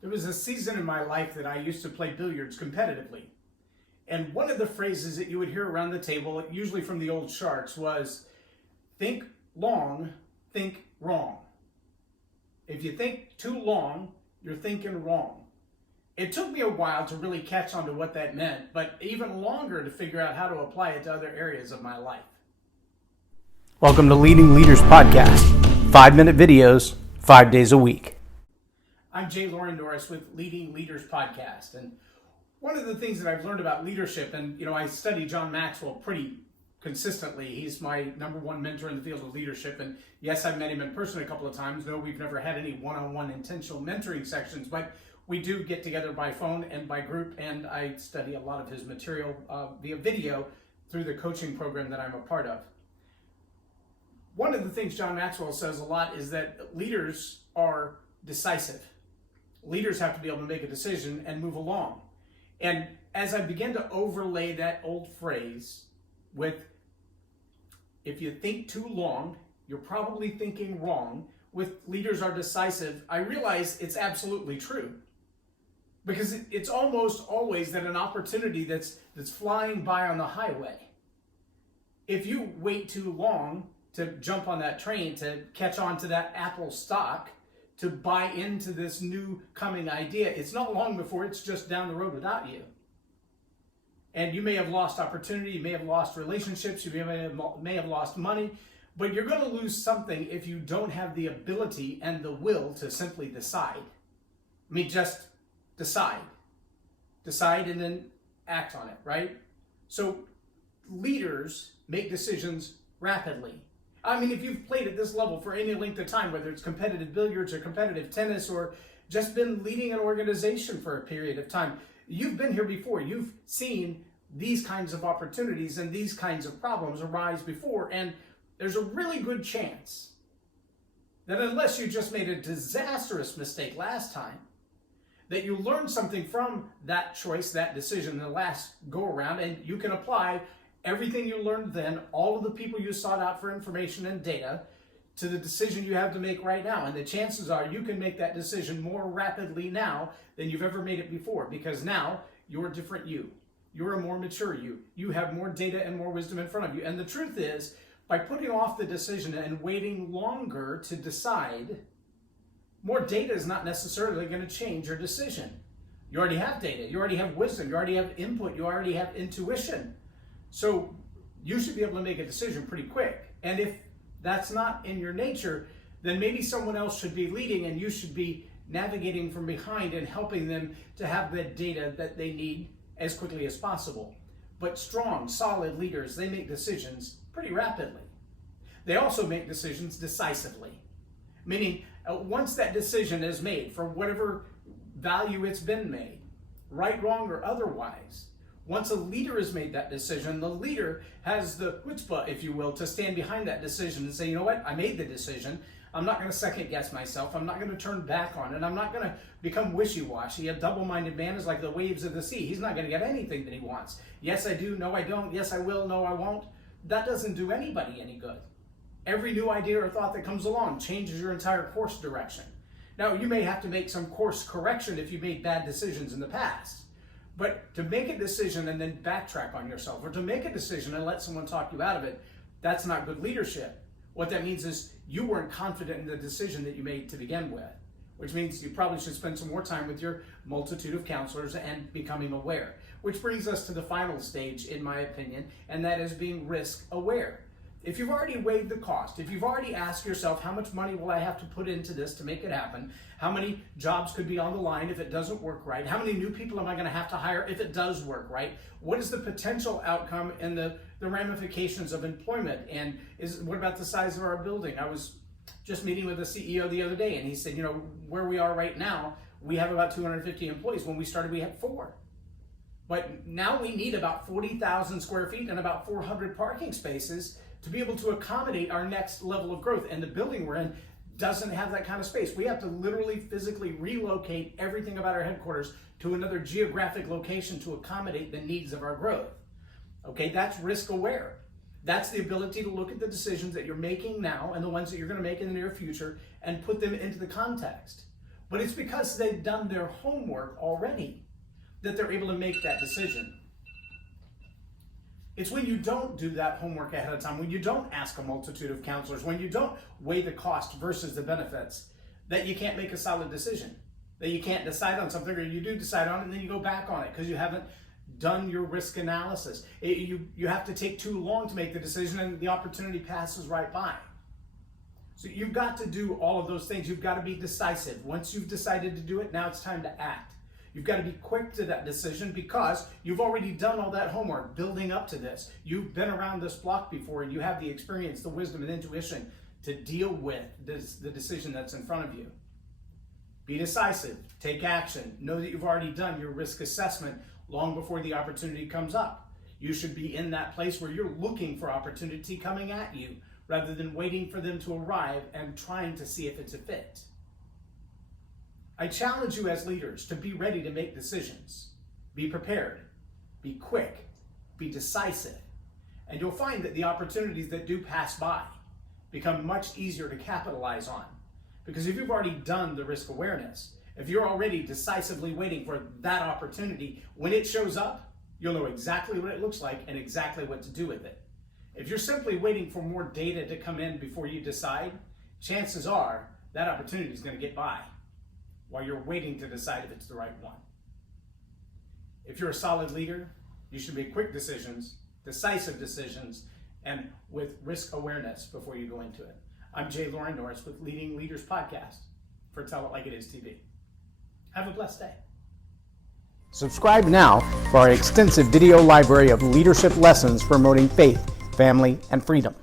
There was a season in my life that I used to play billiards competitively. And one of the phrases that you would hear around the table, usually from the old sharks, was think long, think wrong. If you think too long, you're thinking wrong. It took me a while to really catch on to what that meant, but even longer to figure out how to apply it to other areas of my life. Welcome to Leading Leaders Podcast. 5-minute videos, 5 days a week. I'm Loren Norris with Leading Leaders Podcast. And one of the things that I've learned about leadership, and I study John Maxwell pretty consistently. He's my number one mentor in the field of leadership. And yes, I've met him in person a couple of times. No, we've never had any one-on-one intentional mentoring sections, but we do get together by phone and by group, and I study a lot of his material via video through the coaching program that I'm a part of. One of the things John Maxwell says a lot is that leaders are decisive. Leaders have to be able to make a decision and move along. And as I began to overlay that old phrase with, if you think too long, you're probably thinking wrong, with leaders are decisive, I realize it's absolutely true. Because it's almost always that an opportunity that's flying by on the highway. If you wait too long to jump on that train, to catch on to that Apple stock, to buy into this new coming idea, it's not long before it's just down the road without you. And you may have lost opportunity, you may have lost relationships, you may have lost money, but you're going to lose something if you don't have the ability and the will to simply decide. I mean, just decide. Decide and then act on it, right? So leaders make decisions rapidly. I mean, if you've played at this level for any length of time, whether it's competitive billiards or competitive tennis or just been leading an organization for a period of time, you've been here before. You've seen these kinds of opportunities and these kinds of problems arise before. And there's a really good chance that unless you just made a disastrous mistake last time, that you learned something from that choice, that decision, the last go around, and you can apply everything you learned then, all of the people you sought out for information and data, to the decision you have to make right now. And the chances are you can make that decision more rapidly now than you've ever made it before, because now you're a different you. You're a more mature you. You have more data and more wisdom in front of you. And the truth is, by putting off the decision and waiting longer to decide, more data is not necessarily going to change your decision. You already have data. You already have wisdom. You already have input. You already have intuition. So you should be able to make a decision pretty quick. And if that's not in your nature, then maybe someone else should be leading and you should be navigating from behind and helping them to have the data that they need as quickly as possible. But strong, solid leaders, they make decisions pretty rapidly. They also make decisions decisively, meaning once that decision is made for whatever value it's been made, right, wrong, or otherwise, once a leader has made that decision, the leader has the chutzpah, if you will, to stand behind that decision and say, you know what, I made the decision. I'm not going to second guess myself. I'm not going to turn back on it. I'm not going to become wishy-washy. A double-minded man is like the waves of the sea. He's not going to get anything that he wants. Yes, I do. No, I don't. Yes, I will. No, I won't. That doesn't do anybody any good. Every new idea or thought that comes along changes your entire course direction. Now, you may have to make some course correction if you made bad decisions in the past. But to make a decision and then backtrack on yourself, or to make a decision and let someone talk you out of it, that's not good leadership. What that means is you weren't confident in the decision that you made to begin with, which means you probably should spend some more time with your multitude of counselors and becoming aware. Which brings us to the final stage, in my opinion, and that is being risk aware. If you've already weighed the cost, if you've already asked yourself, how much money will I have to put into this to make it happen? How many jobs could be on the line if it doesn't work right? How many new people am I going to have to hire if it does work right? What is the potential outcome and the ramifications of employment? And what about the size of our building? I was just meeting with the CEO the other day, and he said, where we are right now, we have about 250 employees. When we started, we had 4. But now we need about 40,000 square feet and about 400 parking spaces to be able to accommodate our next level of growth. And the building we're in doesn't have that kind of space. We have to literally physically relocate everything about our headquarters to another geographic location to accommodate the needs of our growth. Okay, that's risk aware. That's the ability to look at the decisions that you're making now and the ones that you're going to make in the near future and put them into the context. But it's because they've done their homework already that they're able to make that decision. It's when you don't do that homework ahead of time, when you don't ask a multitude of counselors, when you don't weigh the cost versus the benefits, that you can't make a solid decision, that you can't decide on something, or you do decide on it and then you go back on it because you haven't done your risk analysis. You have to take too long to make the decision and the opportunity passes right by. So you've got to do all of those things. You've got to be decisive. Once you've decided to do it, now it's time to act. You've got to be quick to that decision because you've already done all that homework building up to this. You've been around this block before and you have the experience, the wisdom, and intuition to deal with the decision that's in front of you. Be decisive. Take action. Know that you've already done your risk assessment long before the opportunity comes up. You should be in that place where you're looking for opportunity coming at you rather than waiting for them to arrive and trying to see if it's a fit. I challenge you as leaders to be ready to make decisions. Be prepared, be quick, be decisive, and you'll find that the opportunities that do pass by become much easier to capitalize on. Because if you've already done the risk awareness, if you're already decisively waiting for that opportunity, when it shows up, you'll know exactly what it looks like and exactly what to do with it. If you're simply waiting for more data to come in before you decide, chances are that opportunity is going to get by while you're waiting to decide if it's the right one. If you're a solid leader, you should make quick decisions, decisive decisions, and with risk awareness before you go into it. I'm Loren Norris with Leading Leaders Podcast for Tell It Like It Is TV. Have a blessed day. Subscribe now for our extensive video library of leadership lessons promoting faith, family, and freedom.